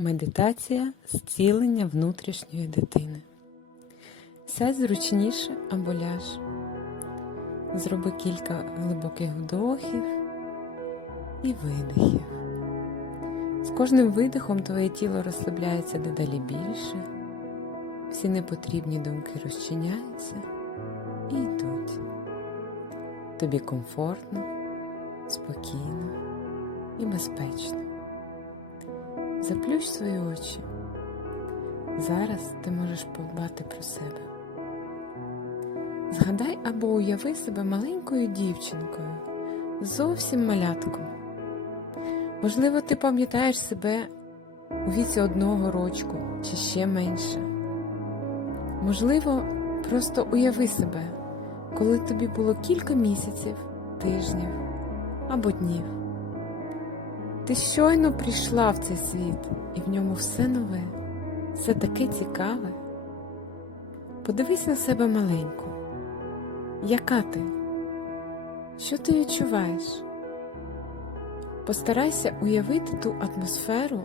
Медитація зцілення внутрішньої дитини. Сядь зручніше або ляж. Зроби кілька глибоких вдохів і видихів. З кожним видихом твоє тіло розслабляється дедалі більше, всі непотрібні думки розчиняються і йдуть. Тобі комфортно, спокійно і безпечно. Заплющ свої очі. Зараз ти можеш подбати про себе. Згадай або уяви себе маленькою дівчинкою, зовсім малятком. Можливо, ти пам'ятаєш себе у віці одного рочку чи ще менше. Можливо, просто уяви себе, коли тобі було кілька місяців, тижнів або днів. Ти щойно прийшла в цей світ, і в ньому все нове, все таке цікаве. Подивись на себе маленьку. Яка ти? Що ти відчуваєш? Постарайся уявити ту атмосферу,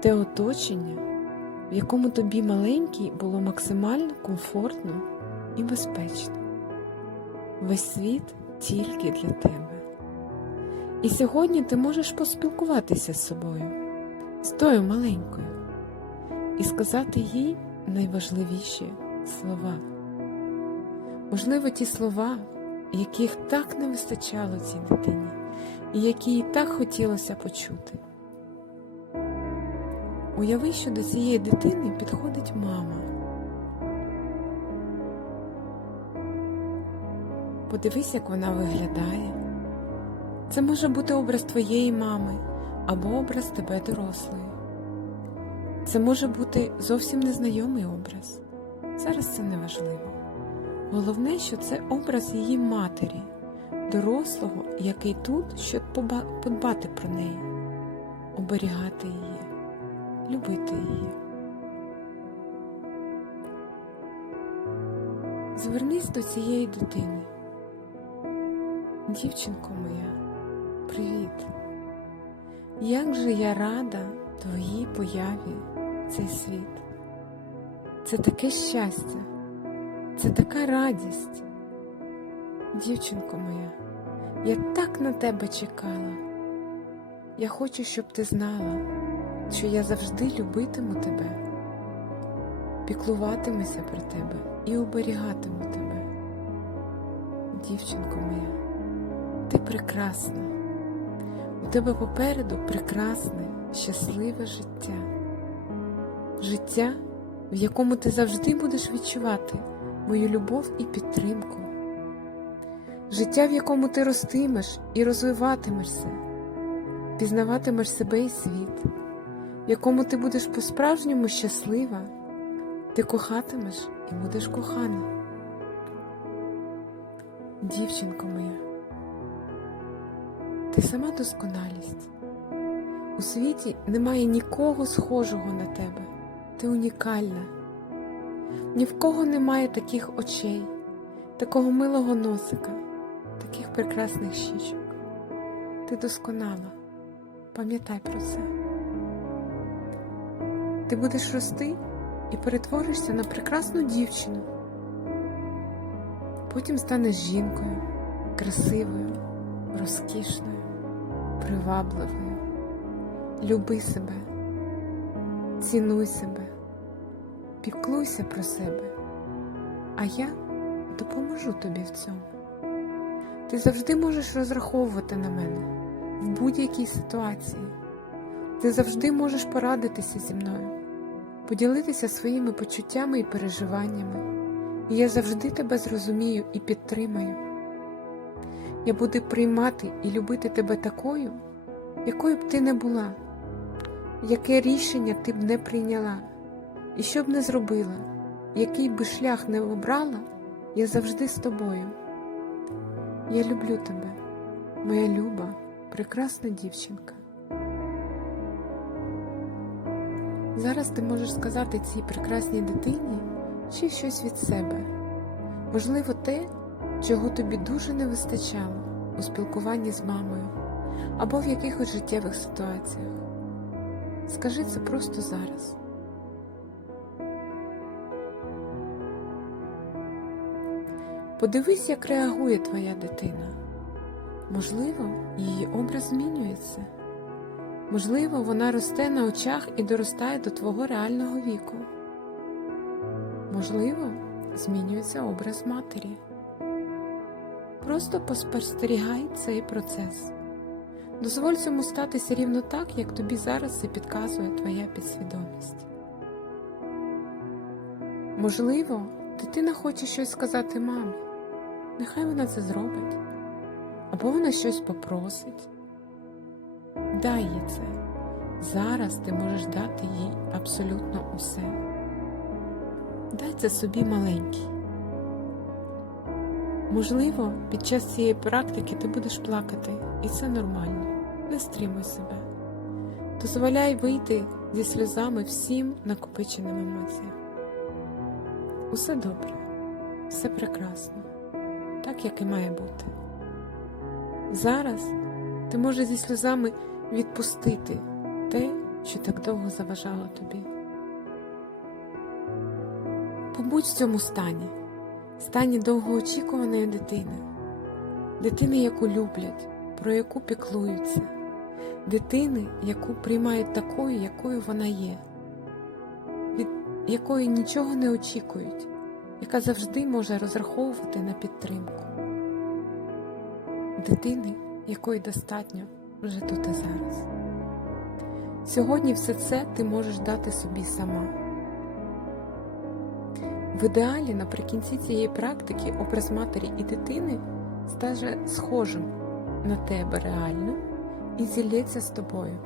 те оточення, в якому тобі маленькій було максимально комфортно і безпечно. Весь світ тільки для тебе. І сьогодні ти можеш поспілкуватися з собою, з тою маленькою, і сказати їй найважливіші слова. Можливо, ті слова, яких так не вистачало цій дитині, і які їй так хотілося почути. Уяви, що до цієї дитини підходить мама. Подивись, як вона виглядає. Це може бути образ твоєї мами або образ тебе дорослої. Це може бути зовсім незнайомий образ. Зараз це не важливо. Головне, що це образ її матері, дорослого, який тут, щоб подбати про неї, оберігати її, любити її. Звернись до цієї дитини. Дівчинко моя, привіт! Як же я рада твоїй появі в цей світ. Це таке щастя, це така радість. Дівчинко моя, я так на тебе чекала. Я хочу, щоб ти знала, що я завжди любитиму тебе, піклуватимуся про тебе і оберігатиму тебе. Дівчинко моя, ти прекрасна. У тебе попереду прекрасне, щасливе життя. Життя, в якому ти завжди будеш відчувати мою любов і підтримку. Життя, в якому ти ростимеш і розвиватимешся, пізнаватимеш себе і світ, в якому ти будеш по-справжньому щаслива, ти кохатимеш і будеш кохана. Дівчинко моя, ти сама досконалість. У світі немає нікого схожого на тебе. Ти унікальна. Ні в кого немає таких очей, такого милого носика, таких прекрасних щічок. Ти досконала. Пам'ятай про це. Ти будеш рости і перетворишся на прекрасну дівчину. Потім станеш жінкою, красивою, розкішною, привабливою. Люби себе, цінуй себе, піклуйся про себе, а я допоможу тобі в цьому. Ти завжди можеш розраховувати на мене в будь-якій ситуації. Ти завжди можеш порадитися зі мною, поділитися своїми почуттями і переживаннями, і я завжди тебе зрозумію і підтримаю. Я буду приймати і любити тебе такою, якою б ти не була, яке рішення ти б не прийняла, і що б не зробила, який би шлях не обрала, я завжди з тобою. Я люблю тебе, моя люба, прекрасна дівчинка. Зараз ти можеш сказати цій прекрасній дитині ще щось від себе, можливо, те, чого тобі дуже не вистачало у спілкуванні з мамою або в якихось життєвих ситуаціях. Скажи це просто зараз. Подивись, як реагує твоя дитина. Можливо, її образ змінюється. Можливо, вона росте на очах і доростає до твого реального віку. Можливо, змінюється образ матері. Просто поспостерігай цей процес. Дозволь цьому статися рівно так, як тобі зараз це підказує твоя підсвідомість. Можливо, дитина хоче щось сказати мамі. Нехай вона це зробить. Або вона щось попросить. Дай їй це. Зараз ти можеш дати їй абсолютно усе. Дай це собі маленький. Можливо, під час цієї практики ти будеш плакати, і це нормально. Не стримуй себе. Дозволяй вийти зі сльозами всім накопиченим емоціям. Усе добре, все прекрасно, так як і має бути. Зараз ти можеш зі сльозами відпустити те, що так довго заважало тобі. Побудь в цьому стані, стані довгоочікуваної дитини, дитини, яку люблять, про яку піклуються, дитини, яку приймають такою, якою вона є, від якої нічого не очікують, яка завжди може розраховувати на підтримку, дитини, якої достатньо вже тут і зараз. Сьогодні все це ти можеш дати собі сама. В ідеалі наприкінці цієї практики образ матері і дитини стаже схожим на тебе реально і зілється з тобою,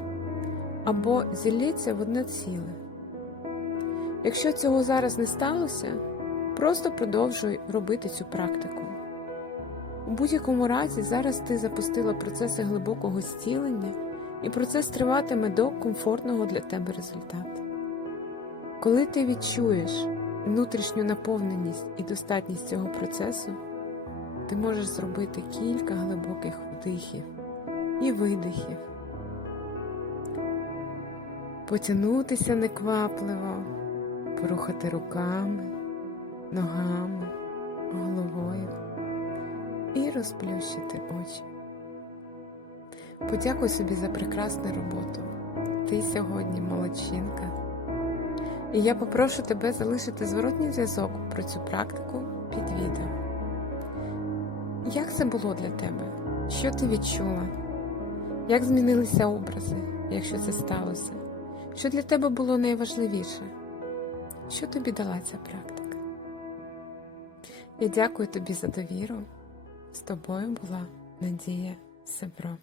або зілється в одне ціле. Якщо цього зараз не сталося, просто продовжуй робити цю практику. У будь-якому разі зараз ти запустила процеси глибокого зцілення, і процес триватиме до комфортного для тебе результату. Коли ти відчуєш внутрішню наповненість і достатність цього процесу, ти можеш зробити кілька глибоких вдихів і видихів, потягнутися неквапливо, порухати руками, ногами, головою і розплющити очі. Подякуй собі за прекрасну роботу. Ти сьогодні молодчинка. І я попрошу тебе залишити зворотній зв'язок про цю практику під відео. Як це було для тебе? Що ти відчула? Як змінилися образи, якщо це сталося? Що для тебе було найважливіше? Що тобі дала ця практика? Я дякую тобі за довіру. З тобою була Надія Себро.